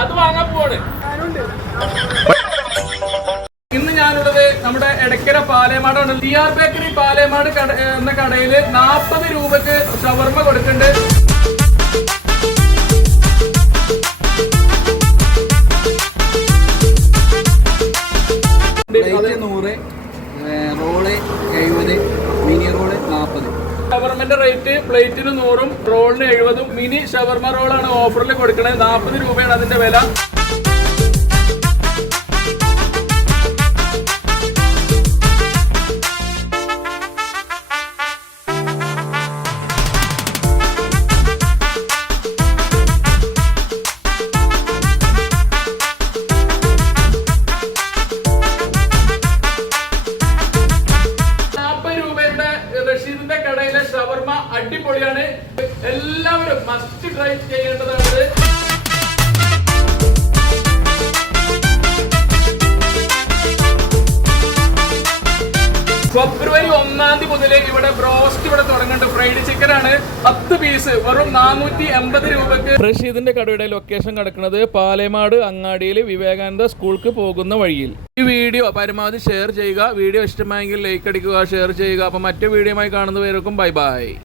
അത് വാങ്ങാൻ പോവാണ്. ഇന്ന് ഞാനുള്ളത് നമ്മുടെ എടക്കര പാലേമാടാണ്. ടിആർ ബേക്കറി പാലേമാട് എന്ന കടയിൽ 40 രൂപക്ക് ഷവർമ കൊടുക്കുന്നുണ്ട്. Roll 70, mini roll 40. ഷവർമന്റെ റേറ്റ് പ്ലേറ്റിന് 100, റോളിന് 70. മിനി ഷവർമ റോളാണ് ഓഫറിൽ കൊടുക്കുന്നത്. 40 രൂപയാണ് അതിന്റെ വില. റഷീദിന്റെ കടയിലെ ഷവർമ അടിപൊളിയാണ്. എല്ലാവരും മസ്റ്റ് ട്രൈ ചെയ്യേണ്ടതാണ്. ഫെബ്രുവരി 1 മുതൽ ഇവിടെ ബ്രോസ്റ്റ് ഇവിടെ തുടങ്ങുന്നുണ്ട്. ഫ്രൈഡ് ചിക്കൻ ആണ്. 10 പീസ് വെറും 480 രൂപക്ക്. റഷീദിന്റെ കടയുടെ ലൊക്കേഷൻ കിടക്കുന്നത് പാലേമാട് അങ്ങാടിയിൽ വിവേകാനന്ദ സ്കൂൾക്ക് പോകുന്ന വഴിയിൽ. ഈ വീഡിയോ പരമാവധി ഷെയർ ചെയ്യുക. വീഡിയോ ഇഷ്ടമായെങ്കിൽ ലൈക്ക് അടിക്കുക, ഷെയർ ചെയ്യുക. അപ്പോൾ മറ്റു വീഡിയോയുമായി കാണുന്നവരേക്കും ബൈ ബൈ.